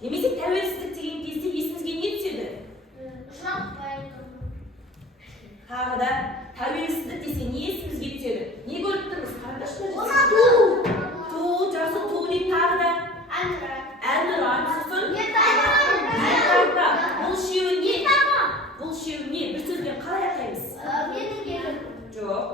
Немесе тәуелсіздік деген кезде есіңізге не түседі? Тағы да тәуелсіздік десе не есіңізге түседі? Не көріп тұрмыз? Қараңдаршы. Ту, жақсы ту не тағы да? Әнұран, сосын? Бұл үшеуі не? Бұл үшеуі не? Bir сөзбен қалай атаймыз? Жоқ.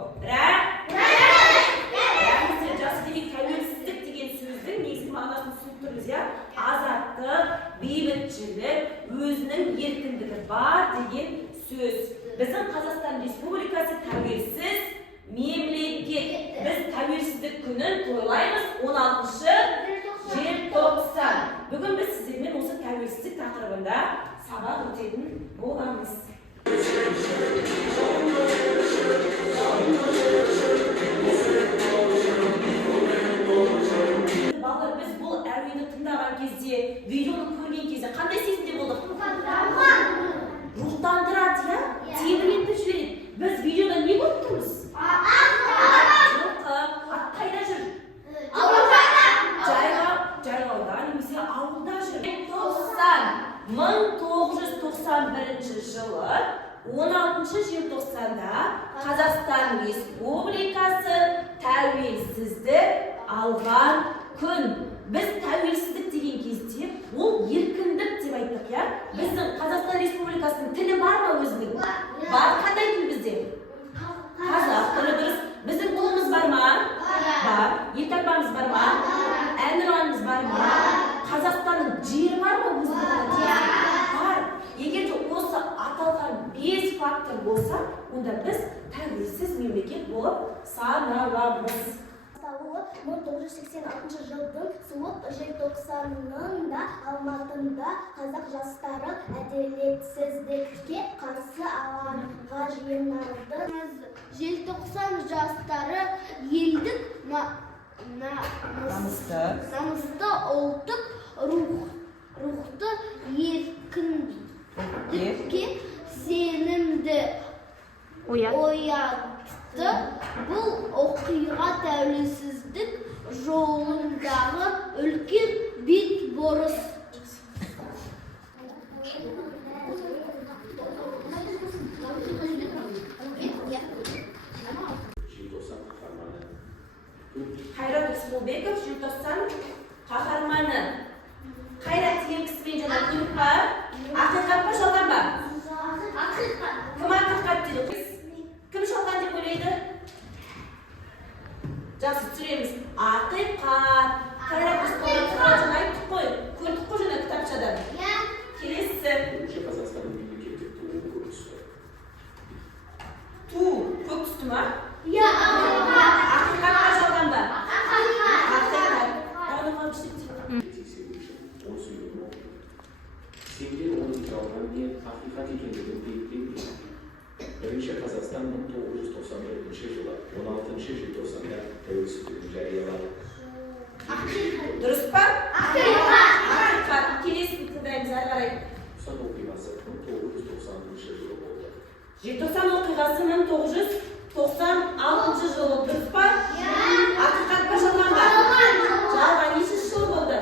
Жақсы демек тәуелсіздік деген сөздің негізгі мағынасын түсініп тұрмыз, иә? Азаттық, бейбітшілік, өзінің еркіндігі бар деген сөз. Біздің Қазақстан Республикасы тәуелсіз мемлекет. Біз тәуелсіздік күнін тойлаймыз 16 желтоқсан. Бүгін біз сіздермен осы тәуелсіздік тақырыбында сабақ өтетін боламыз. Балалар, біз бұл әуенді тыңдаған кезде, видеоны көрген кезде қандай сезімде болдық? Рухтандырады, иә? Тебірентіп жібереді. Біз видеода не көріп тұрмыз? Жылқы, ат қайда жүр? Жайлауда, немесе ауылда жүр. 1991 жылы 16 желтоқсанда Қазақстан Республикасы тәуелсіздік алған күн. Біз тәуелсіздік деген кезде ол еркіндік деп айттық, иә? Біздің Қазақстан Республикасының тілі бар ма өзінің? Бар. Қандай тіл бізде? Қазақ тілі дұрыс. Біздің ұлымыз бар ма? Бар. Елтаңбамыз бар ма? Әнұранымыз бар ма? Қазақстанның жері бар ма өзінің? Бар. Егер де осы аталған 5 фактор болса, онда біз тәуелсіз мемлекет болып саналамыз. 1986 жылдың суық желтоқсанында Алматыда қазақ жастары әділетсіздікке қарсы алаңға жиналды. Желтоқсан жастары елдік намысты ұлттық рухты еркіндікке сенімді оятты. Бұл оқиға тәуелсіздік жолындағы үлкен бетбұрыс. Қайрат Рысқұлбеков, желтоқсан қаһарманы. Қайрат деген кісімен жаңа көріп па? Ақиқат па, жалған ба? Кім ақиқат дейді? Кім жалған деп ойлайды? Жақсы, түсіреміз. Ақиқат. Қайрат Рысқұлбеков жаңа айттық қой. Көрдік қой жаңа кітапшадан. Келесі. Ту, көк түсті ма? Ақиқат па, жалған ба? Ақиқат. Sevgili onun çalgan diye hakikat ekibinin birlikte Önce Kazakistan 1994 yılı 16. желтоқсанда тәуелсіздігін жариялады. Дұрыс па? Ақиқат. Келесін тыңдаймыз, ары қарай. Желтоқсан оқиғасы 1990 жылы болды. Желтоқсан оқиғасы 1996 жылы. Дұрыс па? Ақиқат па, жалған ба? Жалған. Нешінші жыл болды?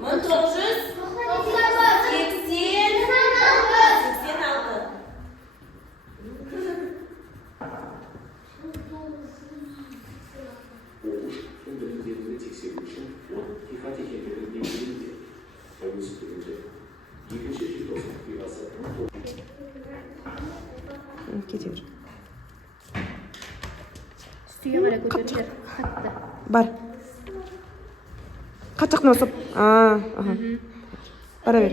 1986. Oğuş tüm bölümlerinde tekstil için hakikat ekibinin birliğinde tәуелсіздігінде 2. желтоқсан оқиғасы Кете бер. Үстіге қарай көтеріңдер. Қатты. Бар. Қачақ носып. Бара бер.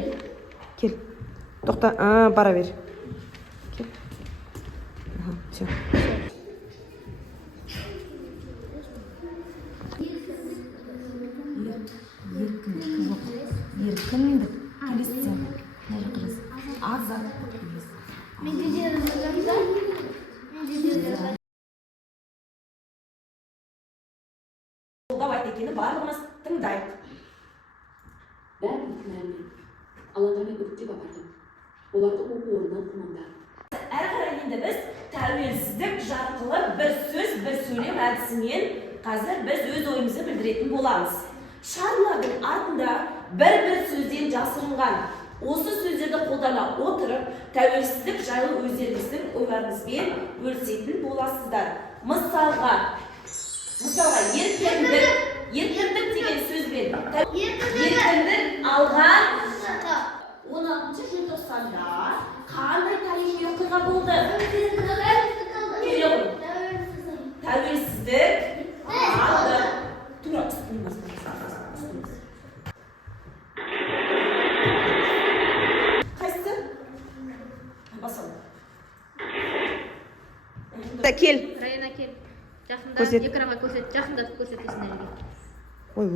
Кел. Тоқта. Бара бер. Кел. Все. Еркіндік жоқ. Еркіндік. Келесі. Не жақырыз? Азаттық. Жолдау айт екені барлығымыз тыңдайық. Бәрі күмәнмен, алаңдармен үгіттеп апардым. Оларды оқу орнынан қумандадым. Әрі қарай енді біз тәуелсіздік жарқылы бір сөз, бір сөйлем әдісімен қазір біз өз ойымызды білдіретін боламыз. шарлардың артында бір сөзден жасырынған. Осы сөздерді қолдана отырып, тәуелсіздік жайлы өздеріңіздің ойларыңызбен бөлісетін боласыздар. Мысалға, еркіндік деген сөзбен еркіндік алған 16 желтоқсанда қандай тарихи оқиға болды? Тәуелсіздік алды. Тура үстіне қайсысы? Басалым. Кел. Райана кел. Жақында Көрсет. экранға көрсет, жақындатып көрсетесің әлге. Ой,